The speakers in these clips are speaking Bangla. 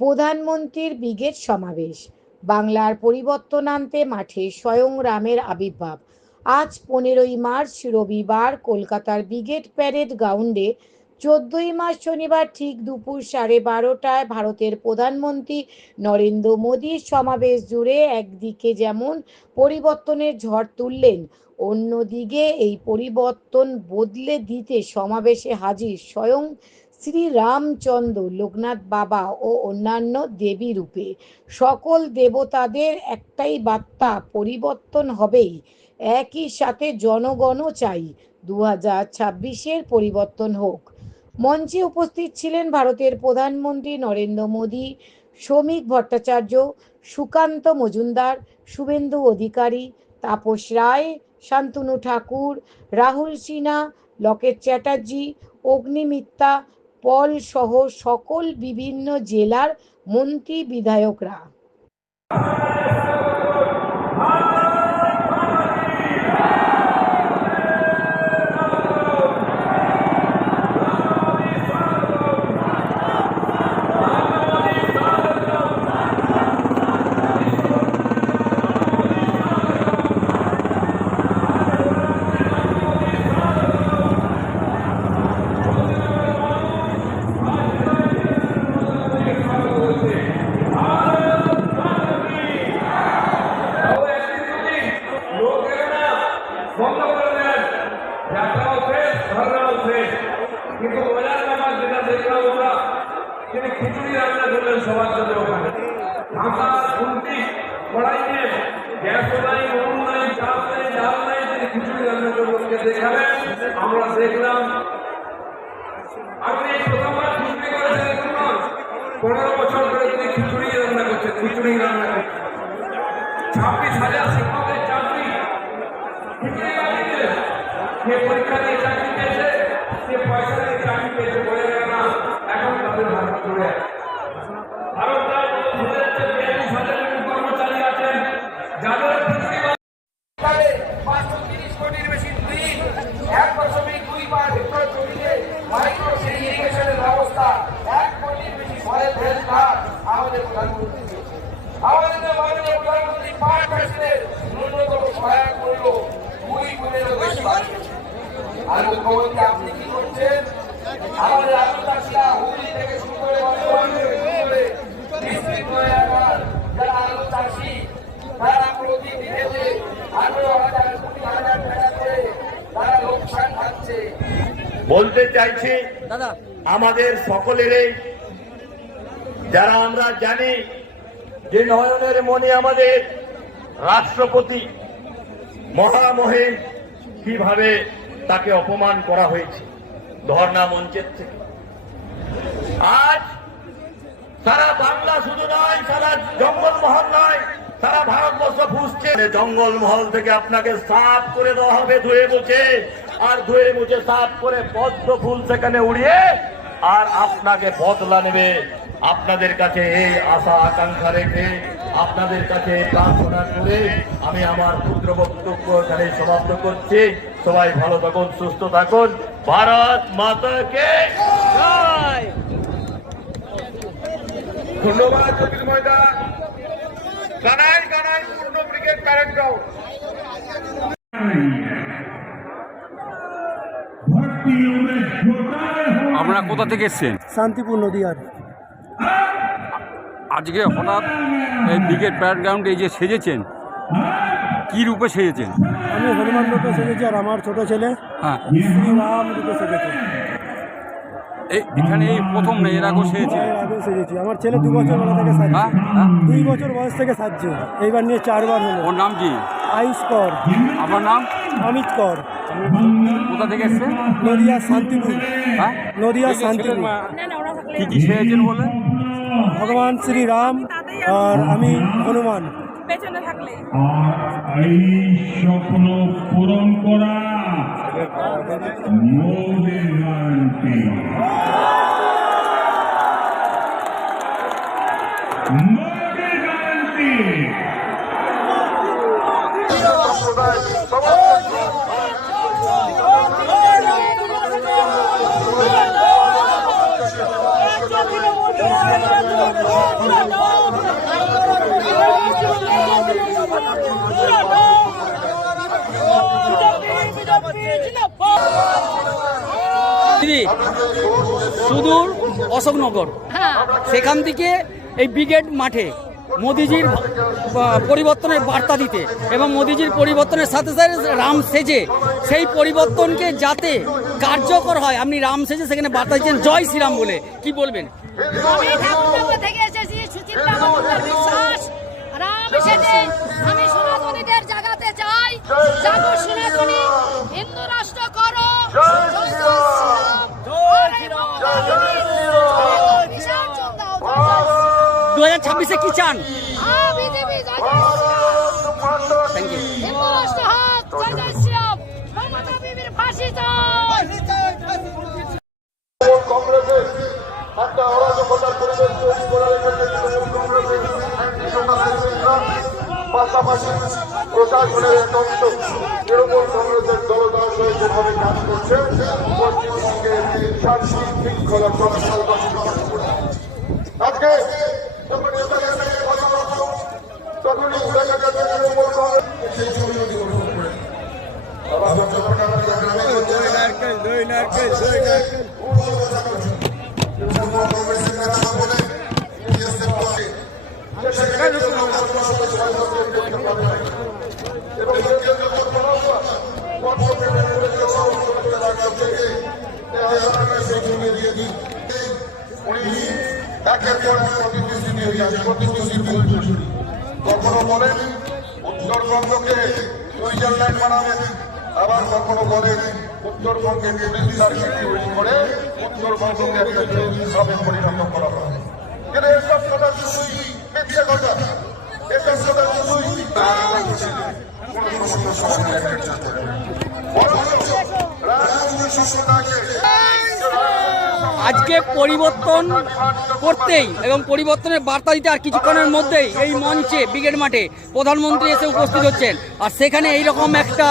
প্রধানমন্ত্রীর ব্রিগেড সমাবেশ। বাংলার পরিবর্তন আনতে মাঠে স্বয়ং রামের আবির্ভাব। আজ 15ই মার্চ রবিবার কলকাতার ব্রিগেড প্যারেড গ্রাউন্ডে 14ই মার্চ শনিবার ঠিক দুপুর 12:30টায় ভারতের প্রধানমন্ত্রী নরেন্দ্র মোদীর সমাবেশ জুড়ে একদিকে যেমন পরিবর্তনের ঝড় তুললেন, অন্যদিকে এই পরিবর্তন বদলে দিতে সমাবেশে হাজির স্বয়ং শ্রীরামচন্দ্র, লোকনাথ বাবা ও অন্যান্য দেবী রূপে। সকল দেবতাদের একটাই বার্তা, পরিবর্তন হবেই। একই সাথে জনগণও চাই 2026-এর পরিবর্তন হোক। মঞ্চে উপস্থিত ছিলেন ভারতের প্রধানমন্ত্রী নরেন্দ্র মোদী, শ্রমিক ভট্টাচার্য, সুকান্ত মজুমদার, শুভেন্দু অধিকারী, তাপস রায়, শান্তনু ঠাকুর, রাহুল সিনহা, লকেট চ্যাটার্জি, অগ্নিমিত্রা পল সহ সকল বিভিন্ন জেলার মন্ত্রী বিধায়করা। কিন্তু মজার ব্যাপার যেটা দেখলাম আমরা, তিনি খিচুড়ি রান্না করলেন সবার জন্য। ওখানে ঢাকা খুন্তি কড়াই নিয়ে, গ্যাসও নাই, নুন নাই, চাল নাই, ডাল নাই, তিনি খিচুড়ি রান্না করতে দেখালেন। আমরা দেখলাম। আপনি প্রথমবার খিচুড়ি করেছেন, 15 বছর ধরে তিনি খিচুড়ি রান্না করছেন। 26,000 শিক্ষকের চাকরি খিচুড়ি বানিয়েছে। সে পরীক্ষা দিয়ে চাকরি পেয়েছে, সে পয়সা দিয়ে চাকরি পেয়েছে, বলে গেল না, এখন তাদের ভারত করে ভারত 42,000 কর্মচারী আছেন, যাদের 530 কোটির বেশি ঋণ, 1.2 হেক্টর জমিতে মাইক্রো ইরিগেশনের ব্যবস্থা, 1 কোটির বেশি ফলের হেলথ কার্ড আমাদের প্রধানমন্ত্রী। আমাদের মাননীয় প্রধানমন্ত্রী 5 বছরের ন্যূনতম সহায়ক মূল্য 2 গুণেরও বেশি বাড়িয়েছে। আর মুখ্যমন্ত্রী আপনি কি করছেন? আমাদের আলু চাষিরা হুগলি থেকে শুরু করে যারা আলু চাষি, তারা প্রতি বিঘেতে 18,000 20,000 টাকা করে তারা লোকসান খাচ্ছে। বলতে চাইছি আমাদের সকলেরই, যারা আমরা জানি যে নয়নের মণি আমাদের রাষ্ট্রপতি মহামহিম, কিভাবে তাকে অপমান করা হয়েছে ধর্ণা মঞ্চের থেকে। আজ সারা বাংলা শুধু নয়, সারা জঙ্গলমহল নয়, সারা ভারতবর্ষ ফুসছে। জঙ্গলমহল থেকে আপনাকে সাফ করে দেওয়া হবে ধুয়ে মুছে, আর ধুয়ে মুছে সাফ করে পদ্ম ফুল সেখানে উড়িয়ে আর আপনাকে বদলা নেবে। আপনাদের কাছে এই আশা আকাঙ্ক্ষা রেখে, আপনাদের কাছে প্রার্থনা করে আমি আমার ক্ষুদ্র বক্তব্য এখানে সমাপ্ত করছি। সবাই ভালো থাকুন, সুস্থ থাকুন। ভারত মাতাকে জয়। ধন্যবাদ জ্যোতির্ময়দা। কানাই কানাই পূর্ণ ব্রিগেড প্যারেড গ্রাউন্ড। আপনারা কোথা থেকে এসছেন? শান্তিপুর নদীয়ার। আজকে হঠাৎ এই ব্রিগেড প্যারেড গ্রাউন্ডে এই যে সেজেছেন, কি রূপে সেজেছেন? আমি হনুমান রূপে সেজেছি, আর আমার ছোট ছেলে শ্রীরাম রূপে সেজেছে। এখানে এই প্রথম নেই, এর আগেও সেজেছে? এর আগেও সেজেছি। আমার ছেলে 2 বছর বেলা থেকে সাজছে। 2 বছর বয়স থেকে সাজছে। এইবার নিয়ে 4 বার হলো। ওর নাম কি? আয়ুষ কর। আমার নাম অমিত কর। কোথা থেকে এসছেন? নদিয়া শান্তিপুর। হ্যাঁ, নদিয়া শান্তিপুর। কি কি সেজেছেন বলে? ভগবান শ্রীরাম আর আমি হনুমান। পেছনে থাকলে এই স্বপ্ন পূরণ করা মোদের গ্যারান্টি। মোদের গ্যারান্টি। Oh, দিদি সুদূর অশোকনগর, সেখান থেকে এই ব্রিগেড মাঠে মোদিজির পরিবর্তনের বার্তা দিতে এবং মোদিজির পরিবর্তনের সাথে সাথে রাম সেজে সেই পরিবর্তনকে যাতে কার্যকর হয়, আপনি রাম সেজে সেখানে বার্তা দিচ্ছেন জয় শ্রীরাম বলে, কি বলবেন? আমি ঠাকুরনগর থেকে এসেছি, সুচিত্রা মজুমদার বিশ্বাস। রাম সেজে আমি সনাতনীদের জাগাতে চাই, জাগো সনাতনী, হিন্দু রাষ্ট্র করো, জয় জয় শ্রীরাম, হরে বিশাল চোখ দাও, জয় জয় শ্রীরাম। 2026-এ কি চান? বিজেপি জয় জয় শ্রীরাম, থ্যাংক ইউ। হিন্দু রাষ্ট্র হোক, জয় জয় শ্রীরাম, মমতা বিবির ফাঁসি চাই। কংগ্রেসের একটা অরাজকতার পরিবেশ তৈরি করে রেখেছে তৃণমূল কংগ্রেসের অ্যান্টি-সোশ্যালিস্টরা। পাশাপাশি প্রশাসনের এক অংশ তৃণমূল কংগ্রেসের দলদাস হয়ে যেভাবে কাজ করছে, পশ্চিমবঙ্গে শান্তি শৃঙ্খলা প্রতিষ্ঠা করে। আজকে যখন এসআইআর কথা বলছো তখনই দেখা যাচ্ছে তৃণমূল কংগ্রেস সেই ছবি গ্রহণ করে। আবার যখন আমরা কখনো বলেন উত্তরবঙ্গকে সুইজারল্যান্ড বানাবেন, আবার কখনো বলেন উত্তরবঙ্গে পুলিশ সার্কিট তৈরি করে উত্তরবঙ্গকে একটা হিসাবে পরিণত করা হবে। কিন্তু এসব কথা শুধুই মিথ্যে কথা, এসব কথা শুধুই আজকে পরিবর্তন করতেই এবং পরিবর্তনের বার্তা দিতে আর কিছুক্ষণের মধ্যেই এই মঞ্চে ব্রিগেড মাঠে প্রধানমন্ত্রী এসে উপস্থিত হচ্ছেন, আর সেখানে এইরকম একটা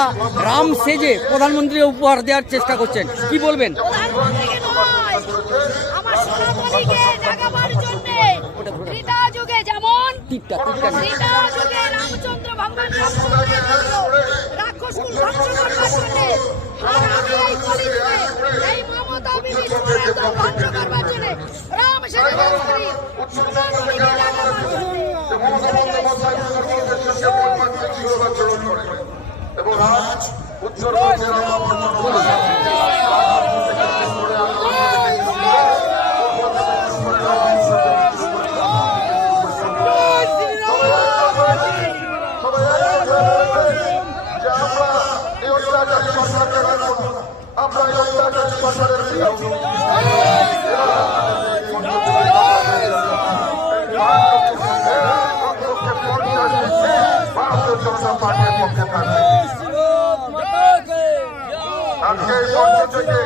রাম সেজে প্রধানমন্ত্রী উপহার দেওয়ার চেষ্টা করছেন, কি বলবেন? প্রধানমন্ত্রীকে নয়, আমার সনাতনীকে জাগাবার জন্যে ত্রেতা যুগে যেমন ত্রেতা যুগে রামচন্দ্র ভগবান রামচন্দ্র রাক্ষসকুল ধ্বংস করবার জন্যে, আর আমি এই কলিযুগে এই মমতা বিবি ষড়যন্ত্র ধ্বংস করবার জন্যে রাম সেজে বাস করি, সনাতনীকে জাগাবার জন্যে। এবং আজ উত্তরবঙ্গের আমরা সরকারের ভারতীয় জনতা পার্টির পক্ষে থাকবে। আজকে এই মঞ্চ থেকে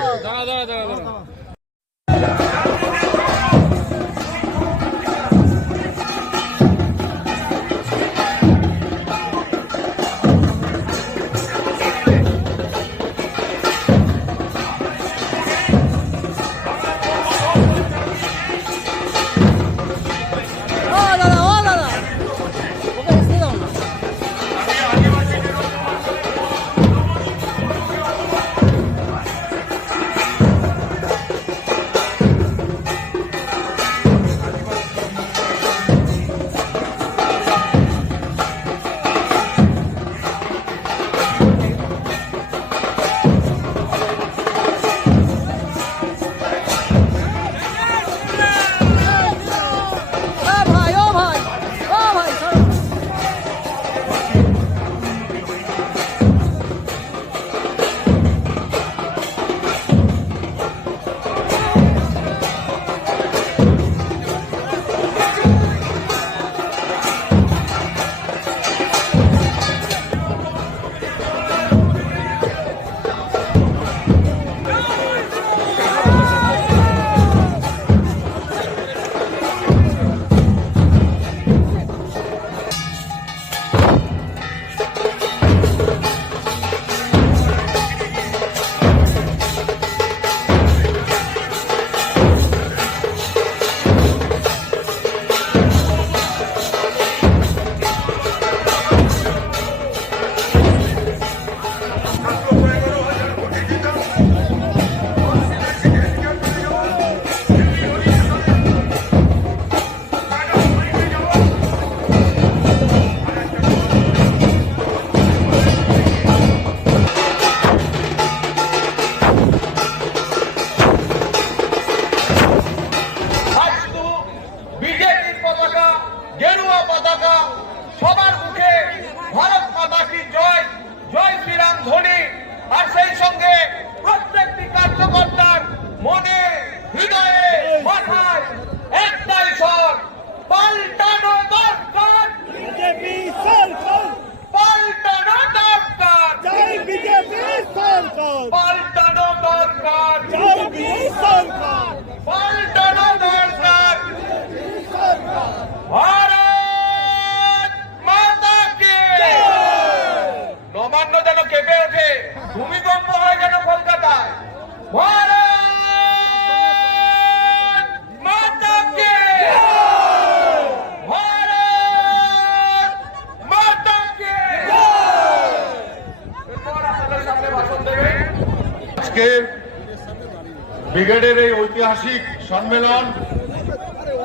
গেরুয়া পতাকা, সবার মুখে ভারত মাতা কি জয়, জয় শ্রীরাম ধ্বনি, আর সেই সঙ্গে প্রত্যেকটি কার্যকর্তার মনে, হৃদয়ে, মাথায় একটাই স্বর, পাল্টানো দরকার, পাল্টানো দরকার, পাল্টানো দরকার, পাল্টানো দরকার। ভারত মাতা কে নবান্ন যেন কেঁপে ওঠে, ভূমিকম্প হয় যেন কলকাতায়। ভারত মাতা কে, ভারত মাতা কে। এরপর আপনাদের সামনে ভাষণ দেবেন। আজকে ব্রিগেডের এই ঐতিহাসিক সম্মেলন